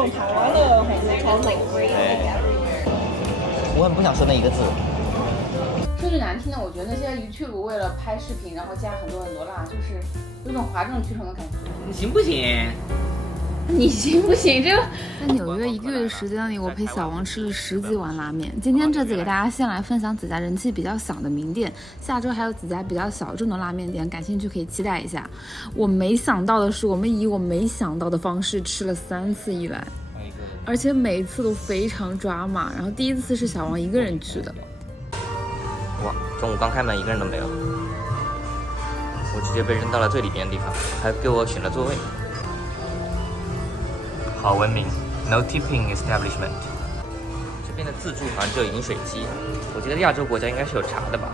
种台湾的红薯抄手。我很不想说那一个字。说句难听的，我觉得那些 YouTube 为了拍视频，然后加很多辣，就是有种哗众取宠的感觉。你行不行？你行不行？这个在纽约1个月的时间里，我陪小王吃了10几碗拉面。今天这次给大家先来分享几家人气比较小的名店，下周还有几家比较小众的拉面店，感兴趣可以期待一下。我没想到的是，我们以我没想到的方式吃了3次一兰，而且每一次都非常抓马。然后第一次是小王一个人去的。哇，中午刚开门一个人都没有，我直接被扔到了最里边的地方，还给我选了座位。好文明 ，No tipping establishment。这边的自助好像只有饮水机，我记得亚洲国家应该是有茶的吧。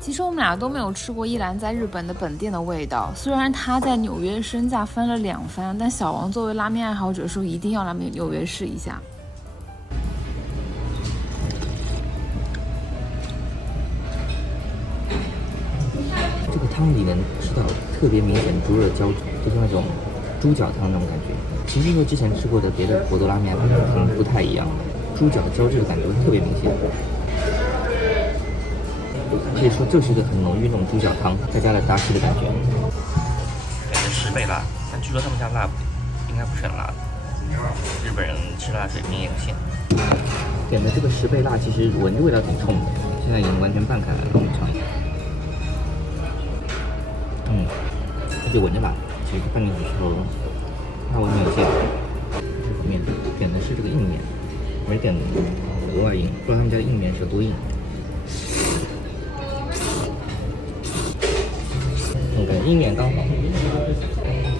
其实我们俩都没有吃过一兰在日本的本店的味道，虽然他在纽约身价翻了2番，但小王作为拉面爱好者说一定要来纽约试一下。这个汤里能吃到特别明显的猪肉胶质，就是那种猪脚汤那种感觉。其实和之前吃过的别的博多拉面可能不太一样，猪脚胶质的感觉特别明显。可以说这是一个很浓郁那种猪脚汤，再加了达西的感觉。点的10倍辣，但据说他们家辣应该不是很辣的。日本人吃辣水平也有限。点的这个10倍辣，其实闻着味道挺冲的，现在已经完全拌开来了，我们尝。而且闻着吧，其实拌进去之后，辣味没有限。面点的是这个硬面，没点额外硬，不知道他们家的硬面是有多硬。感觉硬面刚好，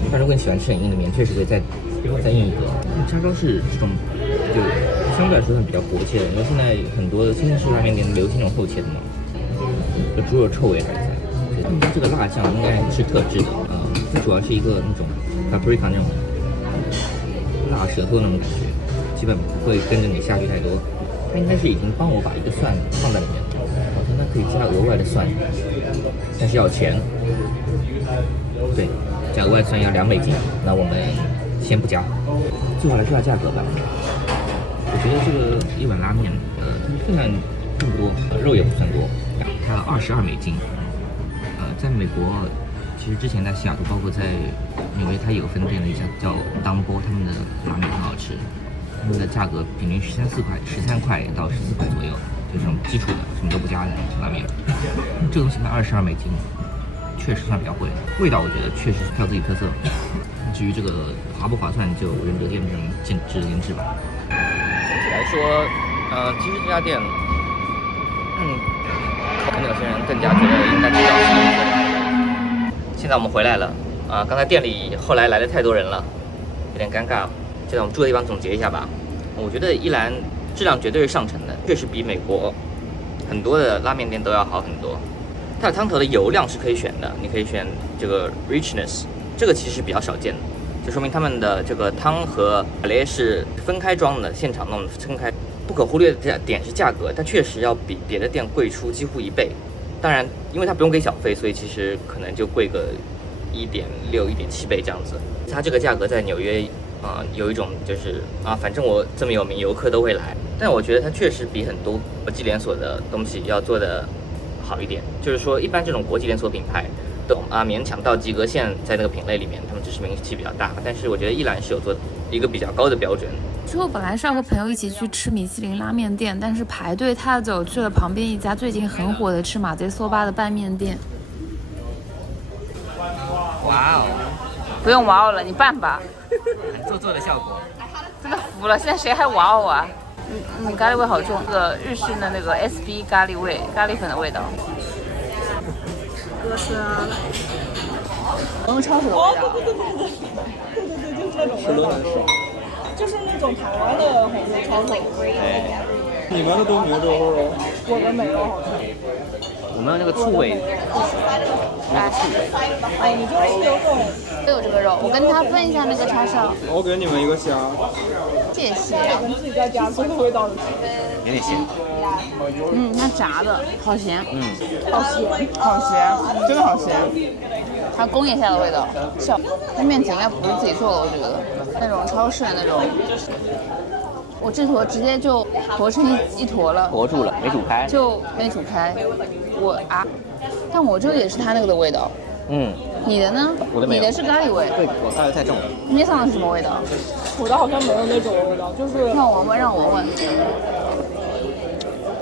一般如果你喜欢吃很硬的面，确实会再硬一格。叉烧是这种就相对来说算比较国切的，因为现在很多新式拉面店流行那种厚切的嘛，这猪肉臭味还是在。他们家这个辣酱应该是特制的它主要是一个那种 paprika 那种辣舌头那种感觉，基本不会跟着你下去太多。他应该是已经帮我把一个蒜放在里面了，好像它可以加额外的蒜，但是要钱。对，加额外蒜要$2，那我们先不加。最后来说下价格吧。我觉得这个一碗拉面，它的分量并不多，肉也不算多，它$22。在美国，其实之前在西雅图，包括在纽约，它有分店的一家叫当波，他们的拉面很好吃，他们的价格平均是13块到14块左右，就这种基础的什么都不加的拉面。这个东西卖$22，确实算比较贵。味道我觉得确实是靠自己特色，至于这个划不划算，就仁者见智者见智吧。总体来说，其实这家店，可能有些人更加觉得应该知道。现在我们回来了刚才店里后来来的太多人了，有点尴尬。就在我们住的地方总结一下吧。我觉得一兰质量绝对是上乘的，确实比美国很多的拉面店都要好很多。它的汤头的油量是可以选的，你可以选这个 richness， 这个其实比较少见的，就说明他们的这个汤和雷是分开装的，现场弄的分开。不可忽略的点是价格，它确实要比别的店贵出几乎1倍。当然，因为它不用给小费，所以其实可能就贵个1.6、1.7倍这样子。它这个价格在纽约有一种就是反正我这么有名，游客都会来。但我觉得它确实比很多国际连锁的东西要做的好一点。就是说，一般这种国际连锁品牌都勉强到及格线，在那个品类里面，他们只是名气比较大。但是我觉得一兰是有做一个比较高的标准。之后本来是要和朋友一起去吃米其林拉面店，但是排队太久，去了旁边一家最近很火的吃马贼索巴的拌面店。哇哦！不用哇哦了，你拌吧。做作的效果。真的服了，现在谁还哇哦啊？咖喱味好重，这个日式的那个 SB 咖喱味，咖喱粉的味道。哥斯拉，红抄手的味道。就是那种味道，就是那种台湾的红薯抄手。你们的都没有肉味哦，我的没有好吃。我们有那个醋味，哎，你就是有种。都有这个肉，我跟他分一下那个叉烧。我给你们一个虾，谢谢。跟自己在家做的味道。有点咸。它炸的好咸，好咸，好咸，真的好咸。它工业下的味道，那面条应该不是自己做的，我觉得。那种超市的那种。我这坨直接就坨成一坨了，坨住了，没煮开。就没煮开。但我这个也是它那个的味道。嗯，你的呢？我的没有。你的是咖喱味。对，我咖喱太重了。你上的是什么味道？我的好像没有那种味道，就是让我闻。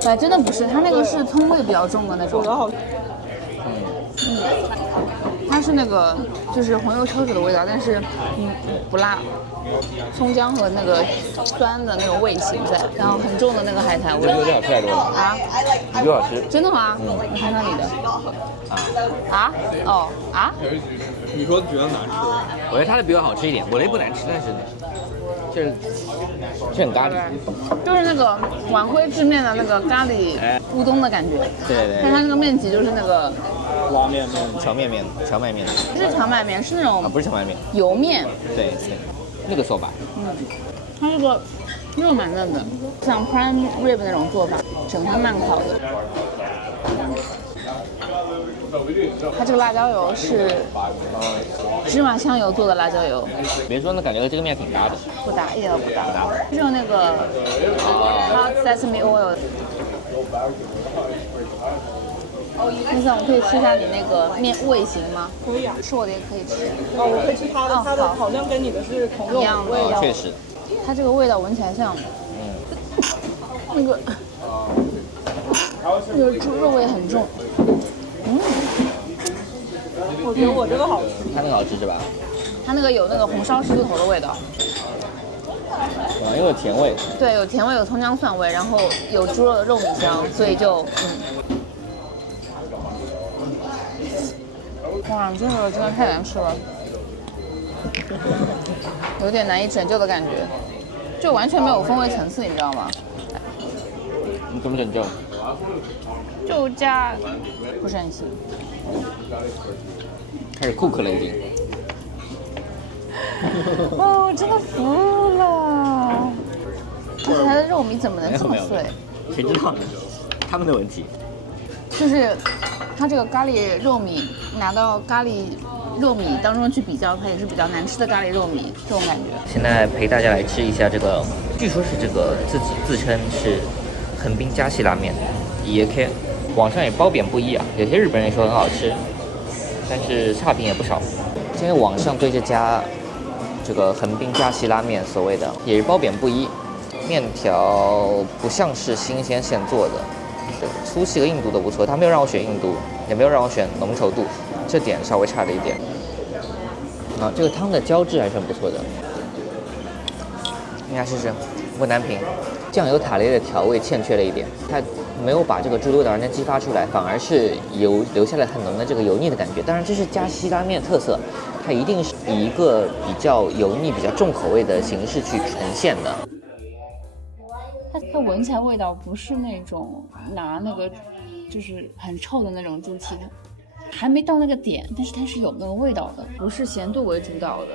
哎，真的不是，它那个是葱味比较重的那种。我的好。它是那个就是红油抄手的味道，但是不辣，葱姜和那个酸的那种味型在，然后很重的那个海苔味。比我这好吃太多了啊！你比我好吃。真的吗？我看看你的。你说觉得难吃？我觉得它的比我好吃一点，我的也不难吃，但是就是很咖喱。就是那个晚辉制面的那个咖喱乌冬的感觉。对。但它那个面体就是那个拉面荞麦面，不是荞麦面，是那种不是荞麦面，油面。对，那个手把。它这个肉蛮嫩的，像 prime rib 那种做法，整它慢烤的。它这个辣椒油是芝麻香油做的辣椒油。别说，那感觉这个面挺搭的。不搭，一点都不搭。是用那个 hot sesame oil。那像我可以吃一下你那个面味型吗？可以啊，吃我的也可以吃。我可以吃它的，它的好像跟你的是同种味道。确实。它这个味道闻起来像那个猪肉味很重。我觉得我这个好吃。它那个好吃是吧？它那个有那个红烧狮子头的味道。因为有甜味。对，有甜味，有葱姜蒜味，然后有猪肉的肉米香，所以就哇，这个真的太难吃了，有点难以拯救的感觉，就完全没有风味层次，你知道吗？你怎么拯救？就加不是很行。开始cook了已经。哦，真的服了！而且它的肉米怎么能这么碎？谁知道呢？他们的问题。就是它这个咖喱肉米拿到咖喱肉米当中去比较，它也是比较难吃的咖喱肉米，这种感觉。现在陪大家来吃一下这个，据说是这个自称是横滨加系拉面，也可以，网上也褒贬不一啊。有些日本人说很好吃，但是差评也不少。现在网上对这家这个横滨加系拉面所谓的也是褒贬不一，面条不像是新鲜现做的。粗细和硬度都不错，他没有让我选硬度，也没有让我选浓稠度，这点稍微差了一点。这个汤的胶质还是很不错的，你来试试，不难评。酱油塔雷的调味欠缺了一点，它没有把这个猪的味道完全激发出来，反而是留下了很浓的这个油腻的感觉。当然，这是加西拉面特色，它一定是以一个比较油腻、比较重口味的形式去呈现的。它闻起来味道不是那种拿那个就是很臭的那种猪蹄，还没到那个点，但是它是有那个味道的，不是咸度为主导的，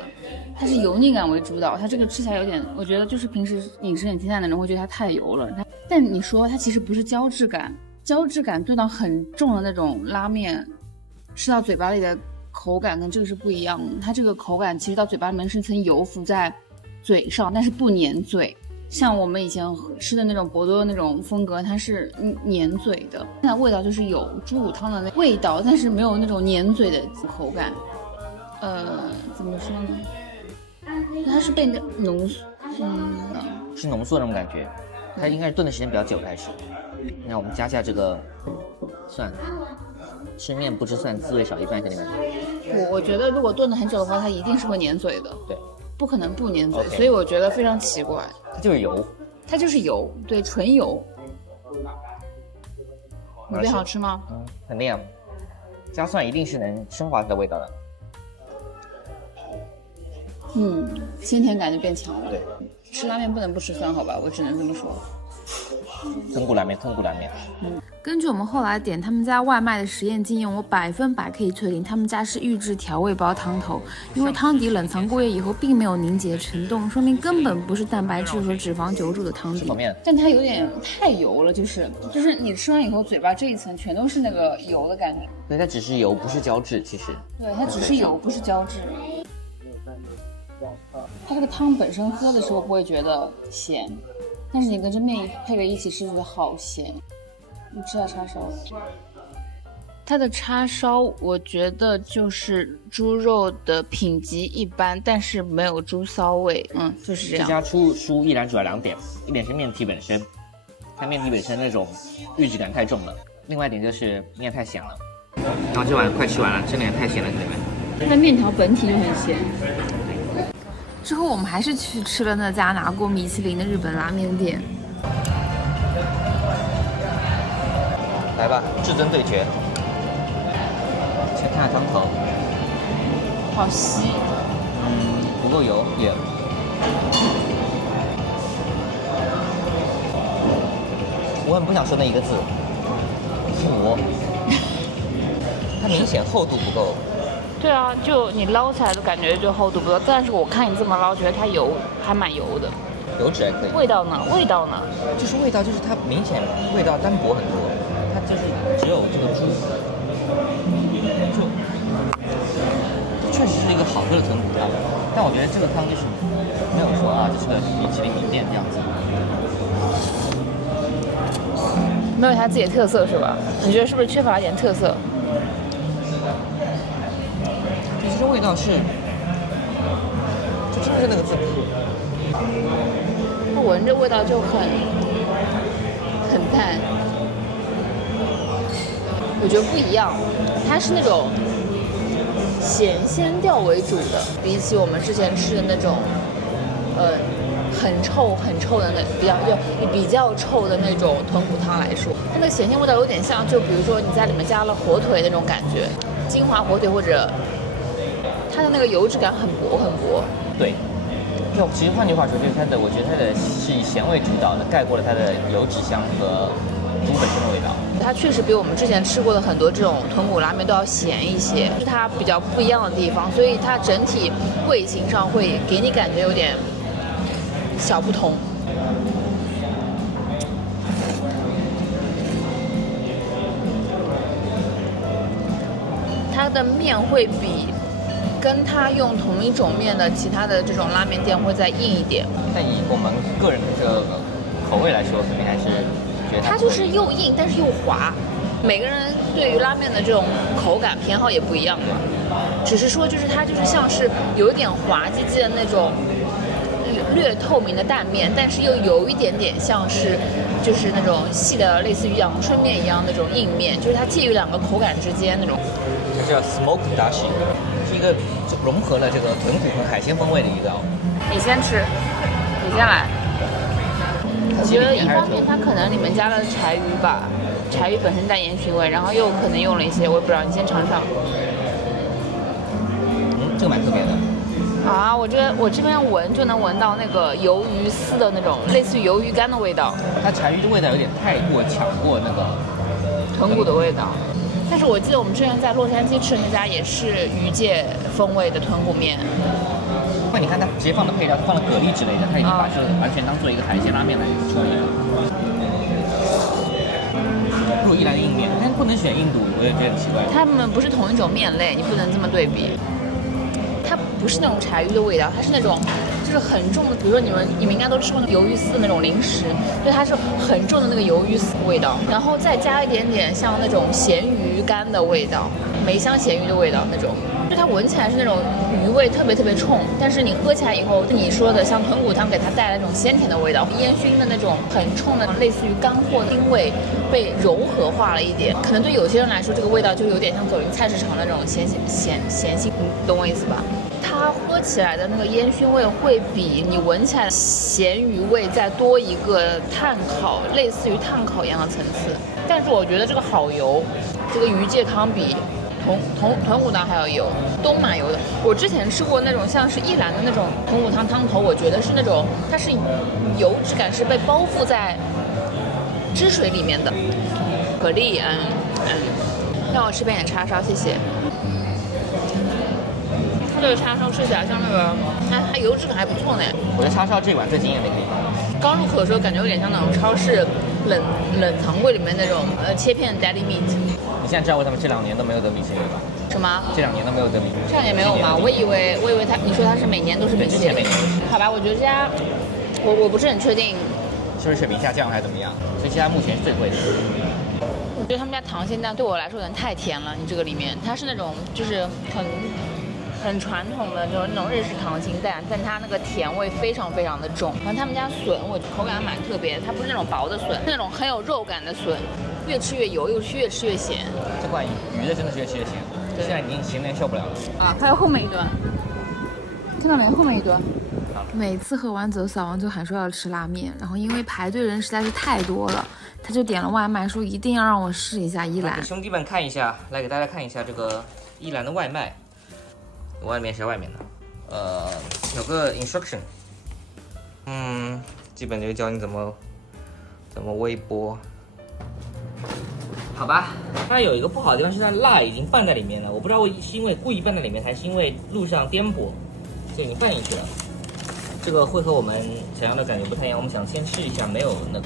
它是油腻感为主导。它这个吃起来有点，我觉得就是平时饮食很清淡的人会觉得它太油了。但你说它其实不是胶质感，胶质感对到很重的那种拉面，吃到嘴巴里的口感跟这个是不一样的。它这个口感其实到嘴巴里面是层油浮在嘴上，但是不粘嘴。像我们以前吃的那种博多那种风格，它是粘嘴的，现在味道就是有猪骨汤的那味道，但是没有那种粘嘴的口感。怎么说呢？它是被浓缩，是浓缩那种感觉，它应该是炖的时间比较久开始。那我们加下这个蒜，吃面不吃蒜，滋味少一半，在里面。我觉得如果炖的很久的话，它一定是会粘嘴的。对。不可能不粘嘴， Okay. 所以我觉得非常奇怪。它就是油，它就是油，对，纯油。你觉得好吃吗？肯定啊，加蒜一定是能升华它的味道的。鲜甜感就变强了。对，吃拉面不能不吃蒜，好吧，我只能这么说。豚骨拉面。根据我们后来点他们家外卖的实验经验，我100%可以确定他们家是预制调味包汤头，因为汤底冷藏过夜以后并没有凝结成冻，说明根本不是蛋白质和脂肪久煮的汤底。但它有点太油了，就是你吃完以后嘴巴这一层全都是那个油的感觉。对，它只是油，不是胶质，其实。对，它只是油，不是胶质。它这个汤本身喝的时候不会觉得咸，但是你跟这面配着一起吃，觉得好咸。你吃下叉烧，它的叉烧我觉得就是猪肉的品级一般，但是没有猪骚味，就是这样。这家书依然主要2点，一点是面体本身，它面体本身那种预制感太重了，另外一点就是面太咸了。然后这碗快吃完了，真的也太咸了，兄弟们。它的面条本体就很咸。之后我们还是去吃了那家拿过米其林的日本拉面店。来吧，至尊对决。先看看汤头，好稀，不够油也。我很不想说那一个字，糊。它明显厚度不够。对啊，就你捞起来的感觉就厚度不够，但是我看你这么捞，觉得它油还蛮油的。油脂还可以。味道呢？味道呢？就是味道，就是它明显味道单薄很多，它就是只有这个猪，就确实是一个好喝的豚骨汤，但我觉得这个汤就是没有说啊，这是个米其林名店这样子。没有它自己的特色是吧？你觉得是不是缺乏一点特色？其实味道是，就真的是那个字。它闻着味道就很淡，我觉得不一样，它是那种咸鲜调为主的，比起我们之前吃的那种，很臭的那比较臭的那种豚骨汤来说，它那个咸鲜味道有点像，就比如说你在里面加了火腿那种感觉，金华火腿或者它的那个油脂感很薄很薄。对。就其实换句话说，就是我觉得它的是以咸味主导的，盖过了它的油脂香和猪本身的味道。它确实比我们之前吃过的很多这种豚骨拉面都要咸一些，是它比较不一样的地方，所以它整体味型上会给你感觉有点小不同。它的面会比跟它用同一种面的其他的这种拉面店会再硬一点，但以我们个人的这个口味来说，肯定还是觉得它就是又硬但是又滑。每个人对于拉面的这种口感偏好也不一样嘛，只是说就是它就是像是有一点滑唧唧的那种略透明的淡面，但是又有一点点像是就是那种细的类似于阳春面一样那种硬面，就是它介于两个口感之间那种。这叫 smoke dashi， 是一个融合了这个豚骨和海鲜风味的一道。你先吃，你先来。我觉得一方面它可能里面加了柴鱼吧，柴鱼本身带烟熏味，然后又可能用了一些我也不知道，你先尝尝。这个蛮特别的。啊，我这边闻就能闻到那个鱿鱼丝的那种类似于鱿鱼干的味道。它柴鱼的味道有点太过抢过那个豚骨的味道。但是我记得我们之前在洛杉矶吃的那家也是鱼介风味的豚骨面。因为你看它直接放的配料，放了蛤蜊之类的，它已经把这个完全当做一个海鲜拉面来处理了。不如一兰的硬面，但不能选印度，我也觉得很奇怪。它们不是同一种面类，你不能这么对比。它不是那种柴鱼的味道，它是那种就是很重的，比如说你们应该都吃过那鱿鱼丝的那种零食，对，它是很重的那个鱿鱼丝味道，然后再加一点点像那种咸鱼干的味道，梅香咸鱼的味道那种，就它闻起来是那种鱼味特别冲，但是你喝起来以后，你说的像豚骨汤给它带来那种鲜甜的味道，烟熏的那种很冲的类似于干货的腥味被柔和化了一点，可能对有些人来说这个味道就有点像走进菜市场那种咸腥，懂我意思吧？它喝起来的那个烟熏味会比你闻起来的咸鱼味再多一个类似于炭烤一样的层次。但是我觉得这个好油，这个鱼介汤比豚骨汤还要油，都蛮油的。我之前吃过那种像是一兰的那种豚骨汤汤头，我觉得是那种它是油脂感是被包覆在汁水里面的。蛤蜊，让我吃遍点叉烧，谢谢。这个叉烧吃起来像那个，它油脂感还不错呢。我觉得叉烧这一碗最惊艳的一个地方。刚入口的时候感觉有点像那种超市冷藏柜里面那种切片 deli meat。你现在知道为什么这2年都没有得米其林了吧？什么？这2年都没有得名。这2年没有吗？我以为你说他是每年都是名之气前每年都是。好吧，我觉得这家我不是很确定。是不是水平下降还是怎么样？所以现在目前是最贵的。我觉得他们家糖心蛋对我来说有点太甜了。你这个里面它是那种就是很传统的那种日式糖心蛋，但它那个甜味非常非常的重。然后他们家笋我口感蛮特别，它不是那种薄的笋，是那种很有肉感的笋，越吃越油，又越吃越咸。这款鱼的真的是越吃越咸，现在已经咸的受不了了。啊，还有后面一段，看到没？后面一段。每次喝完酒，小王就喊说要吃拉面，然后因为排队人实在是太多了，他就点了外卖，说一定要让我试一下一兰。给兄弟们看一下，来给大家看一下这个一兰的外卖，外面是外面的，有个 instruction， 基本就教你怎么微波。好吧，它有一个不好的地方是它辣已经拌在里面了，我不知道是因为故意拌在里面，还是因为路上颠簸，所以已经拌进去了。这个会和我们想要的感觉不太一样，我们想先试一下没有那个。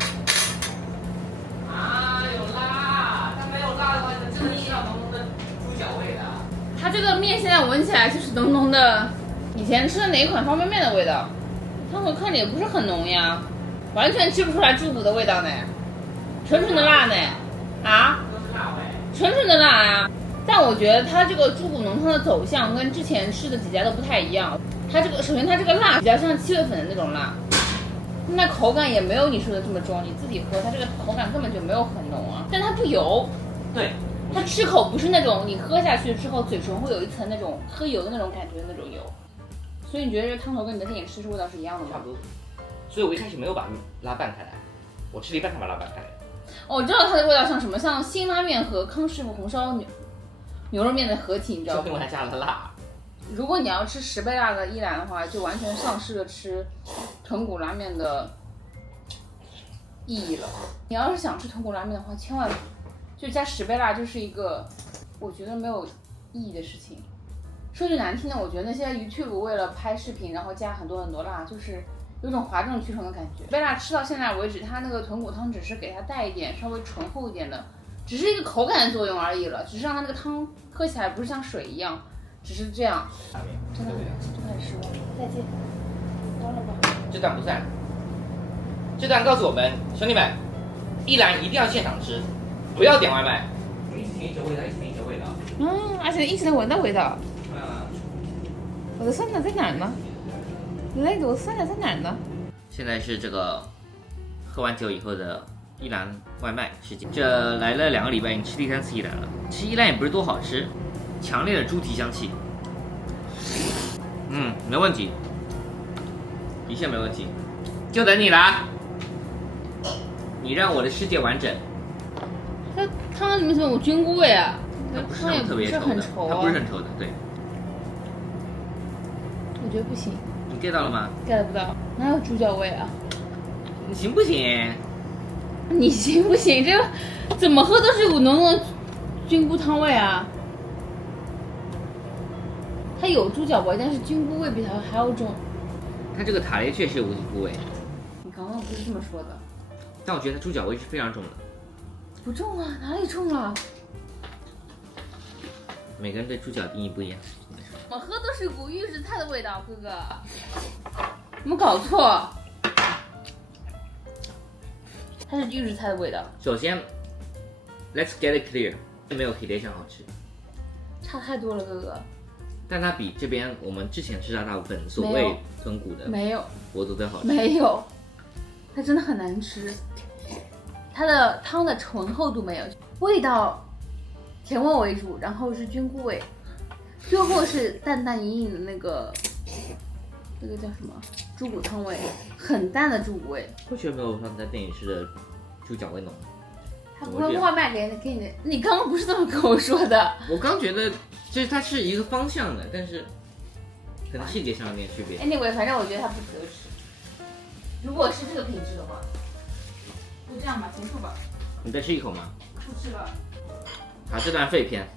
啊，有辣！它没有辣的话，就真的是要浓浓的猪脚味的。它这个面现在闻起来就是浓浓的，以前吃的哪一款方便面的味道？汤头看着也不是很浓呀，完全吃不出来猪骨的味道呢，纯纯的辣呢，啊，纯纯的辣呀。但我觉得它这个猪骨浓汤的走向跟之前吃的几家都不太一样。它这个首先它这个辣比较像7月份的那种辣，那口感也没有你说的这么重，你自己喝它这个口感根本就没有很浓啊，但它不油。对，它吃口不是那种你喝下去之后嘴唇会有一层那种喝油的那种感觉的那种油，所以你觉得这个汤头跟你的电影吃出味道是一样的吗？差不多。所以我一开始没有把拉拌开来，我吃了一半才把它拉拌开来。哦，我知道它的味道像什么，像辛拉面和康师傅红烧牛肉面的合体，你知道吗？因为还加了辣。如果你要吃10倍辣的一兰的话，就完全丧失了吃豚骨拉面的意义了。你要是想吃豚骨拉面的话，千万就加10倍辣，就是一个我觉得没有意义的事情。说句难听的，我觉得那些 YouTube 为了拍视频，然后加很多辣，就是有种哗众取宠的感觉。贝辣吃到现在为止，它那个豚骨汤只是给它带一点稍微醇厚一点的，只是一个口感的作用而已了，只是让它那个汤喝起来不是像水一样，只是这样。真的很失望。再见，关了吧。这段不算，这段告诉我们兄弟们，一兰一定要现场吃，不要点外卖。一直听着味道，一直听着味道。而且一直能闻到味道。我的酸奶在哪儿呢？那个我酸奶在哪儿呢？现在是这个喝完酒以后的一兰外卖时间，这来了2个礼拜，已经吃第3次一兰了。其实一兰也不是多好吃，强烈的猪蹄香气。没问题，一切没问题，就等你啦。你让我的世界完整。它汤里面怎么有菌菇味啊？汤也特别稠的，很稠啊。它不是很稠的，对。我觉得不行。你 get 到了吗 ？get 不到，哪有猪脚味啊？你行不行？你行不行？这个怎么喝都是股浓浓的菌菇汤味啊！它有猪脚味，但是菌菇味比它还要重。它这个塔雷确实有菇味。你刚刚不是这么说的？但我觉得它猪脚味是非常重的。不重啊，哪里重了？每个人对猪脚定义不一样。我喝都是股预制菜的味道，哥哥，有没有搞错？它是预制菜的味道。首先 ，Let's get it clear， 没有 Hidation 好吃，差太多了，哥哥。但它比这边我们之前吃到大部分所谓豚骨的没有佛祖最好吃。没有，它真的很难吃。它的汤的醇厚度没有，味道甜味为主，然后是菌菇味，最后是淡淡隐隐的那个叫什么猪骨汤味，很淡的猪骨味。我觉得没有像在店里吃的猪脚味浓。他不会外卖给你的，你刚刚不是这么跟我说的？我刚觉得就是它是一个方向的，但是可能细节上有点区别。Anyway， 反正我觉得它不值得吃。如果是这个品质的话，就这样吧，结束吧。你再吃一口吗？不吃了。好，这段废片。